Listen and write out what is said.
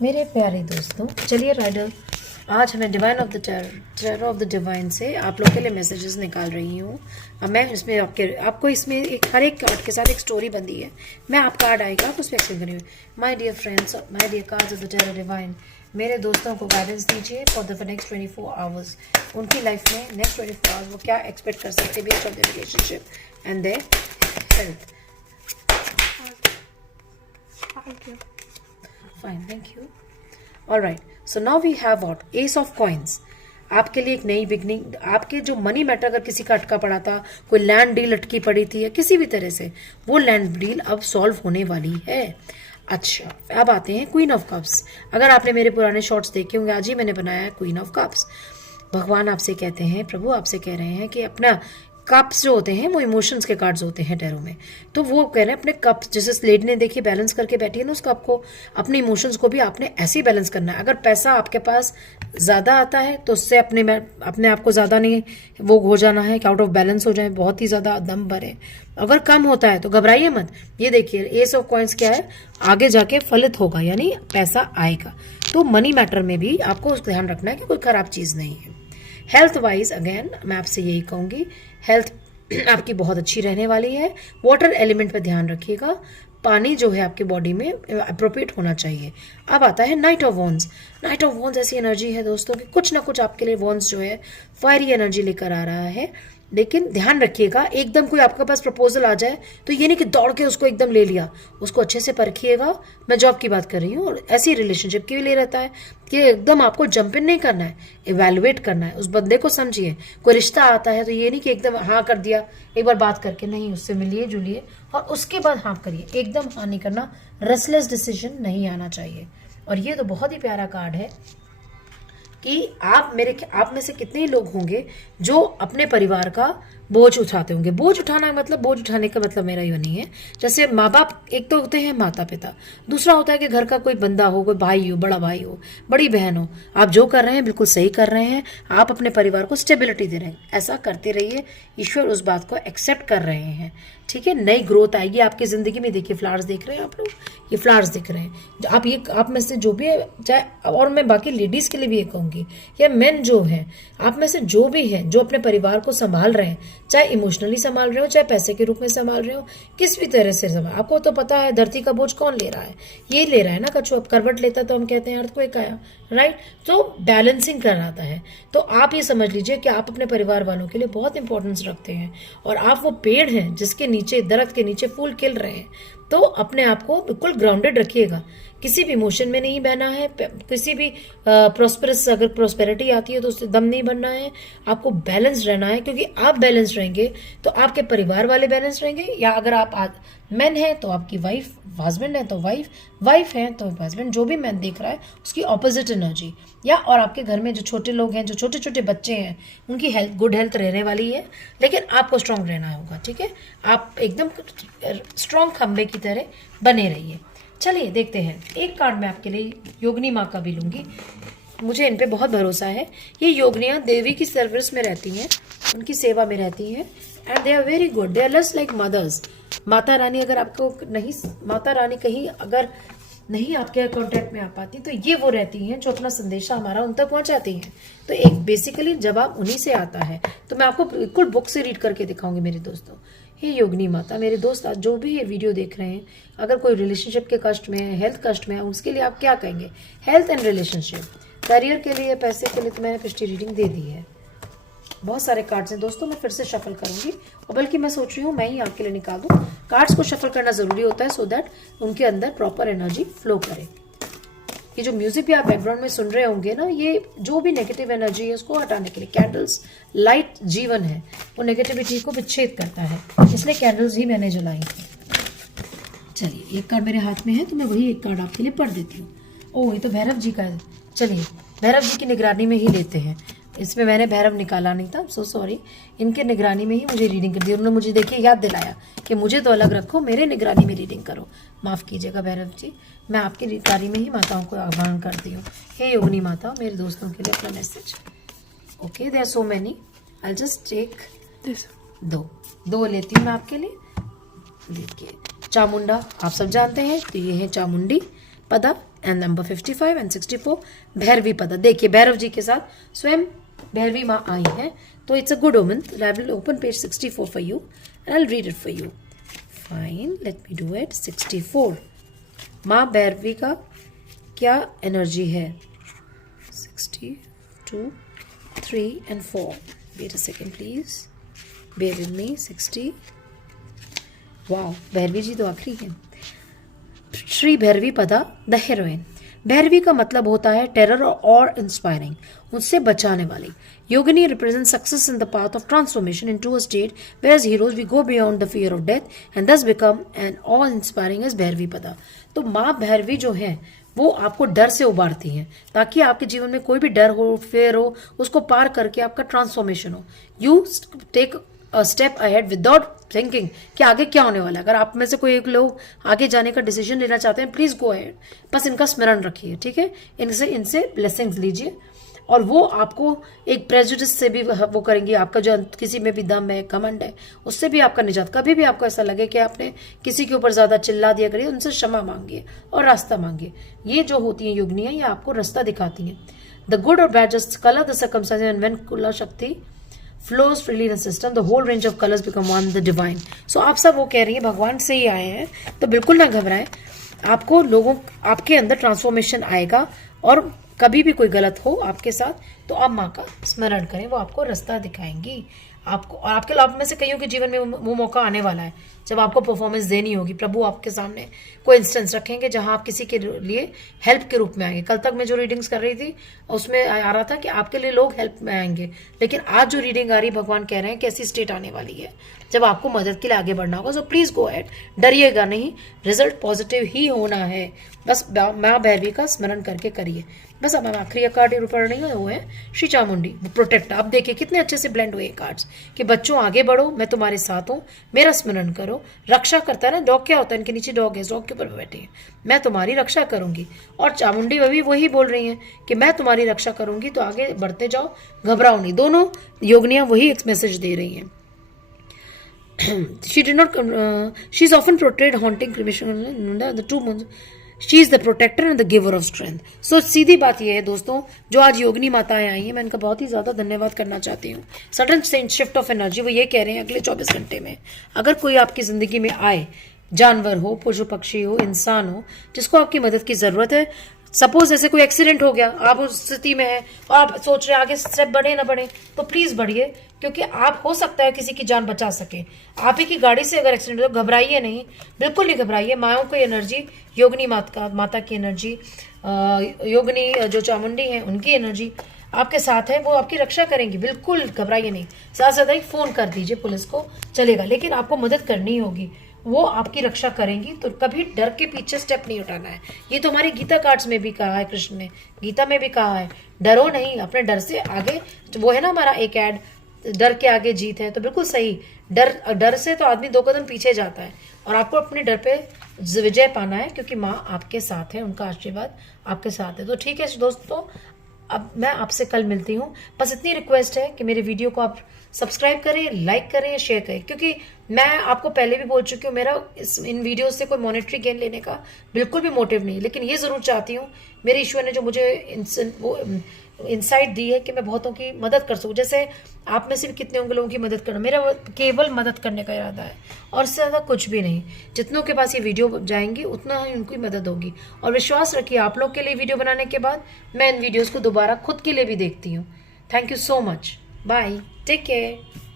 मेरे प्यारे दोस्तों, चलिए राइडर, आज मैं divine of the terror of the divine से आप लोग के लिए मैसेजेस निकाल रही हूँ। अब मैं इसमें आपको इसमें हर एक कार्ड के साथ एक स्टोरी बंदी है। मैं आप कार्ड आएगा आप उस पर एक्सप्लेन करेंगे। My dear friends, my dear cards of the tarot divine, मेरे दोस्तों को गाइडेंस दीजिए फॉर द नेक्स्ट 24 आवर्स। उनकी लाइफ में नेक्स्ट 24 आवर्स वो क्या एक्सपेक्ट कर सकते हैं based on their relationship and their health. Fine, thank you. All right. So now we have what? Ace of Coins. आपके लिए एक नई बिगनिंग। आपके जो मनी मैटर अगर किसी का अटका पड़ा था, कोई लैंड डील अटकी पड़ी थी या किसी भी तरह से, वो लैंड डील अब सॉल्व होने वाली है। अच्छा, अब आते हैं क्वीन ऑफ कप्स। अगर आपने मेरे पुराने शॉर्ट्स देखे होंगे, आज ही मैंने बनाया है क्वीन ऑफ कप्स। भगवान आपसे कहते हैं, प्रभु आपसे कह रहे हैं कि अपना कप्स जो होते हैं वो इमोशंस के कार्ड्स होते हैं टैरो में। तो वो कह रहे हैं अपने कप्स, जैसे स्लेट ने देखिए बैलेंस करके बैठी है ना उस कप को, अपने इमोशंस को भी आपने ऐसे ही बैलेंस करना है। अगर पैसा आपके पास ज़्यादा आता है तो उससे अपने आप को ज़्यादा नहीं वो हो जाना है कि आउट ऑफ बैलेंस हो जाए, बहुत ही ज़्यादा दम भरे। अगर कम होता है तो घबराइए मत। ये देखिए एस ऑफ कॉइंस क्या है, आगे जाके फलित होगा, यानी पैसा आएगा। तो मनी मैटर में भी आपको ध्यान रखना है कि कोई खराब चीज़ नहीं है। हेल्थ वाइज अगेन मैं आपसे यही कहूँगी, हेल्थ आपकी बहुत अच्छी रहने वाली है। वाटर एलिमेंट पे ध्यान रखिएगा, पानी जो है आपके बॉडी में अप्रोप्रिएट होना चाहिए। अब आता है night of wands. Night of wands ऐसी एनर्जी है दोस्तों कि कुछ ना कुछ आपके लिए वॉन्ड्स जो है फायरी एनर्जी लेकर आ रहा है। लेकिन ध्यान रखिएगा, एकदम कोई आपके पास प्रपोजल आ जाए तो ये नहीं कि दौड़ के उसको एकदम ले लिया, उसको अच्छे से परखिएगा। मैं जॉब की बात कर रही हूँ और ऐसी रिलेशनशिप की भी ले रहता है कि एकदम आपको जंप इन नहीं करना है, इवैल्यूएट करना है, उस बंदे को समझिए। कोई रिश्ता आता है तो ये नहीं कि एकदम हाँ कर दिया एक बार बात करके, नहीं, उससे मिलिए जुलिए और उसके बाद हाँ करिए। एकदम हाँ नहीं करना, रेस्टलेस डिसीजन नहीं आना चाहिए। और ये तो बहुत ही प्यारा कार्ड है कि आप में से कितने ही लोग होंगे जो अपने परिवार का बोझ उठाते होंगे। बोझ उठाना मतलब, बोझ उठाने का मतलब मेरा ये नहीं है। जैसे माँ बाप एक तो होते हैं माता पिता, दूसरा होता है कि घर का कोई बंदा हो, कोई भाई हो, बड़ा भाई हो, बड़ी बहन हो। आप जो कर रहे हैं बिल्कुल सही कर रहे हैं, आप अपने परिवार को स्टेबिलिटी दे रहे हैं, ऐसा करते रहिए। ईश्वर उस बात को एक्सेप्ट कर रहे हैं, ठीक है। नई ग्रोथ आएगी आपकी जिंदगी में। देखिए फ्लावर्स देख रहे हैं आप लोग, ये फ्लावर्स दिख रहे हैं। आप में से जो भी है, चाहे, और मैं बाकी लेडीज के लिए भी ये कहूंगी या मेन जो है, आप में से जो भी है जो अपने परिवार को संभाल रहे हैं, चाहे इमोशनली संभाल रहे हो, चाहे पैसे के रूप में संभाल रहे हो, किस भी तरह से संभाल, आपको तो पता है धरती का बोझ कौन ले रहा है, ये ले रहा है ना कछुआ। अब करवट लेता तो हम कहते हैं अर्थक्वेक आया, राइट। तो बैलेंसिंग कराता है। तो आप ये समझ लीजिए कि आप अपने परिवार वालों के लिए बहुत इंपॉर्टेंस रखते हैं और आप वो पेड़ हैं जिसके नीचे, दरख्त के नीचे फूल खिल रहे हैं। तो अपने आप को बिल्कुल ग्राउंडेड रखिएगा, किसी भी इमोशन में नहीं बहना है, किसी भी प्रॉस्पेरस, अगर प्रॉस्पेरिटी आती है तो उससे दम नहीं बनना है। आपको बैलेंस रहना है, क्योंकि आप बैलेंस रहेंगे तो आपके परिवार वाले बैलेंस रहेंगे। या अगर आप मैन है तो आपकी वाइफ, हस्बैंड है तो वाइफ है तो हस्बैंड, जो भी मैन देख रहा है उसकी ऑपोजिट एनर्जी। या और आपके घर में जो छोटे लोग हैं, जो छोटे छोटे बच्चे हैं, उनकी हेल्थ, गुड हेल्थ रहने वाली है। लेकिन आपको स्ट्रांग रहना होगा, ठीक है। आप एकदम स्ट्रांग खंबे की तरह बने रहिए। चलिए देखते हैं, एक कार्ड मैं आपके लिए योगिनी माँ का भी लूंगी। मुझे इन पे बहुत भरोसा है। ये योगिनियाँ देवी की सर्विस में रहती हैं, उनकी सेवा में रहती हैं and they are very good, they are just like mothers. Mata Rani अगर आपको नहीं, माता रानी कहीं अगर नहीं आपके कांटेक्ट में आ पाती तो ये वो रहती हैं जो अपना संदेशा हमारा उन तक पहुंचाती हैं। तो एक बेसिकली जवाब उन्हीं से आता है। तो मैं आपको बिल्कुल बुक से रीड करके दिखाऊंगी मेरे दोस्तों। हे योगिनी माता, मेरे दोस्त जो भी ये वीडियो देख रहे हैं, अगर कोई रिलेशनशिप के कष्ट में है, हेल्थ कष्ट में है, उसके लिए आप क्या कहेंगे? हेल्थ एंड रिलेशनशिप, करियर के लिए, पैसे के लिए तो मैंने पिछली रीडिंग दे दी है। बहुत सारे कार्ड्स हैं दोस्तों, मैं फिर से शफल करूंगी और बल्कि मैं सोच रही हूँ मैं ही आपके लिए निकाल दूँ। कार्ड्स को शफल करना जरूरी होता है सो दैट उनके अंदर प्रॉपर एनर्जी फ्लो करे। ये जो म्यूजिक भी आप बैकग्राउंड में सुन रहे होंगे ना, ये जो भी नेगेटिव एनर्जी है उसको हटाने के लिए, कैंडल्स, लाइट जीवन है, वो नेगेटिविटी को विच्छेद करता है, इसलिए कैंडल्स ही मैंने जलाई थी। चलिए एक कार्ड मेरे हाथ में है तो मैं वही एक कार्ड आपके लिए पढ़ देती हूँ। ओह, ये तो भैरव जी का है। चलिए भैरव जी की निगरानी में ही लेते हैं। इसमें मैंने भैरव निकाला नहीं था, सो सॉरी। इनके निगरानी में ही मुझे रीडिंग कर दी उन्होंने। मुझे देखिए याद दिलाया कि मुझे तो अलग रखो, मेरे निगरानी में रीडिंग करो। माफ़ कीजिएगा भैरव जी, मैं आपकी निगरानी में ही माताओं को आह्वान करती हूँ। हे योगिनी माता, मेरे दोस्तों के लिए अपना message. Okay, there are so many, I just take दो लेती हूँ मैं आपके लिए। देखिए चामुंडा, आप सब जानते हैं तो ये है चामुंडी पदा, एंड नंबर 55 एंड 64 भैरवी पदा। देखिए भैरव जी के साथ स्वयं भैरवी माँ आई है, तो it's a good omen. I will open page 64 for you and I will read it for you. Fine, let me do it. 64 माँ भैरवी का क्या एनर्जी है? 62, 3 and 4. Wait a second please, bear with me। 60, वाह भैरवी जी तो आखिरी है। श्री भैरवी पदा the heroine. Bhairavi का मतलब होता है टेरर और इंस्पायरिंग, उससे बचाने वाली। Yogini represent success in the path of transformation into a state where as heroes we go beyond the fear of death and thus become an all inspiring as Bhairavi पदा। तो माँ भैरवी जो है वो आपको डर से उबारती हैं, ताकि आपके जीवन में कोई भी डर हो, फेयर हो, उसको पार करके आपका ट्रांसफॉर्मेशन हो। You take a step ahead without thinking कि आगे क्या होने वाला है। अगर आप में से कोई एक लोग आगे जाने का डिसीजन लेना चाहते हैं, प्लीज गो अहेड, बस इनका स्मरण रखिए, ठीक है। इनसे ब्लेसिंग्स लीजिए, और वो आपको एक प्रेजुडिस से भी वो करेंगी। आपका जो किसी में भी दम है, घमंड है, उससे भी आपका निजात। कभी भी आपको ऐसा लगे कि आपने किसी के ऊपर ज्यादा चिल्ला दिया करिए, उनसे क्षमा मांगिए और रास्ता मांगिए। ये जो होती है योगिनियां, ये आपको रास्ता दिखाती हैं। द गुड और bad just colour the circumstances and when कुला शक्ति flows freely in the system, the whole range of colors become one, the divine। So आप सब वो कह रही है भगवान से ही आए हैं, तो बिल्कुल ना घबराएं। आपको लोगों आपके अंदर ट्रांसफॉर्मेशन आएगा, और कभी भी कोई गलत हो आपके साथ तो आप माँ का स्मरण करें, वो आपको रास्ता दिखाएंगी आपको। और आपके आप में से कईयों के जीवन में वो मौका आने वाला है जब आपको परफॉर्मेंस देनी होगी। प्रभु आपके सामने कोई इंस्टेंस रखेंगे जहां आप किसी के लिए हेल्प के रूप में आएंगे। कल तक मैं जो रीडिंग्स कर रही थी उसमें आ रहा था कि आपके लिए लोग हेल्प में आएंगे, लेकिन आज जो रीडिंग आ रही भगवान कह रहे हैं कि ऐसी स्टेट आने वाली है जब आपको मदद के लिए आगे बढ़ना होगा। सो प्लीज गो एट, डरिएगा नहीं, रिजल्ट पॉजिटिव ही होना है। बस माँ भैरवी का स्मरण करके करिए। बस अब आखिरी कार्ड ऊपर नहीं है, वो है श्री चामुंडी प्रोटेक्ट। आप देखिए कितने अच्छे से ब्लेंड हुए कार्ड्स कि बच्चों आगे बढ़ो, मैं तुम्हारे साथ हूँ, मेरा स्मरण करो। रक्षा करता है ना, डॉग क्या होता है, इनके नीचे डॉग है, डॉग के ऊपर बैठे हैं, मैं तुम्हारी रक्षा करूंगी। और चामुंडी भी वही बोल रही हैं कि मैं तुम्हारी रक्षा करूंगी, तो आगे बढ़ते जाओ, घबराओ नहीं। दोनों योगिनियां वही एक मैसेज दे रही हैं। she did not she is often portrayed haunting cremation the two moons। She is the protector and the giver of strength. So सीधी बात यह है दोस्तों, जो आज योगिनी माताएं आई हैं, मैं इनका बहुत ही ज्यादा धन्यवाद करना चाहती हूँ। सडन शिफ्ट ऑफ एनर्जी, वो ये कह रहे हैं अगले 24 घंटे में अगर कोई आपकी जिंदगी में आए, जानवर हो, पशु पक्षी हो, इंसान हो, जिसको आपकी मदद की जरूरत है। सपोज ऐसे कोई एक्सीडेंट हो गया, आप उस स्थिति में हैं और आप सोच रहे हैं आगे स्टेप बढ़े ना बढ़े, तो प्लीज बढ़िए, क्योंकि आप हो सकता है किसी की जान बचा सके। आप ही की गाड़ी से अगर एक्सीडेंट हो तो घबराइए नहीं, बिल्कुल नहीं घबराइए। माओं की एनर्जी, योगिनी माता की एनर्जी, योगिनी जो चामुंडी है उनकी एनर्जी आपके साथ है, वो आपकी रक्षा करेंगी, बिल्कुल घबराइए नहीं। साथ साथ ही फोन कर दीजिए पुलिस को, चलेगा, लेकिन आपको मदद करनी होगी, वो आपकी रक्षा करेंगी। तो कभी डर के पीछे स्टेप नहीं उठाना है। ये तो हमारी गीता कार्ड्स में भी कहा है, कृष्ण ने गीता में भी कहा है, डरो नहीं, अपने डर से आगे। वो है ना हमारा एक ऐड, डर के आगे जीत है, तो बिल्कुल सही। डर से तो आदमी 2 कदम पीछे जाता है, और आपको अपने डर पे विजय पाना है, क्योंकि माँ आपके साथ है, उनका आशीर्वाद आपके साथ है। तो ठीक है दोस्तों, अब मैं आपसे कल मिलती हूँ। बस इतनी रिक्वेस्ट है कि मेरे वीडियो को आप सब्सक्राइब करें, लाइक करें, शेयर करें, क्योंकि मैं आपको पहले भी बोल चुकी हूँ, मेरा इन वीडियो से कोई मॉनेटरी गेन लेने का बिल्कुल भी मोटिव नहीं, लेकिन ये ज़रूर चाहती हूँ, मेरे ईश्वर ने जो मुझे इंसाइट दी है कि मैं बहुतों की मदद कर सकूँ। जैसे आप में से भी कितने होंगे लोगों की मदद करना, मेरा केवल मदद करने का इरादा है, और इससे ज़्यादा कुछ भी नहीं। जितनों के पास ये वीडियो जाएंगी उतना ही उनकी मदद होगी। और विश्वास रखिए, आप लोग के लिए वीडियो बनाने के बाद मैं इन वीडियोज़ को दोबारा खुद के लिए भी देखती हूँ। Thank you so much, bye, take care.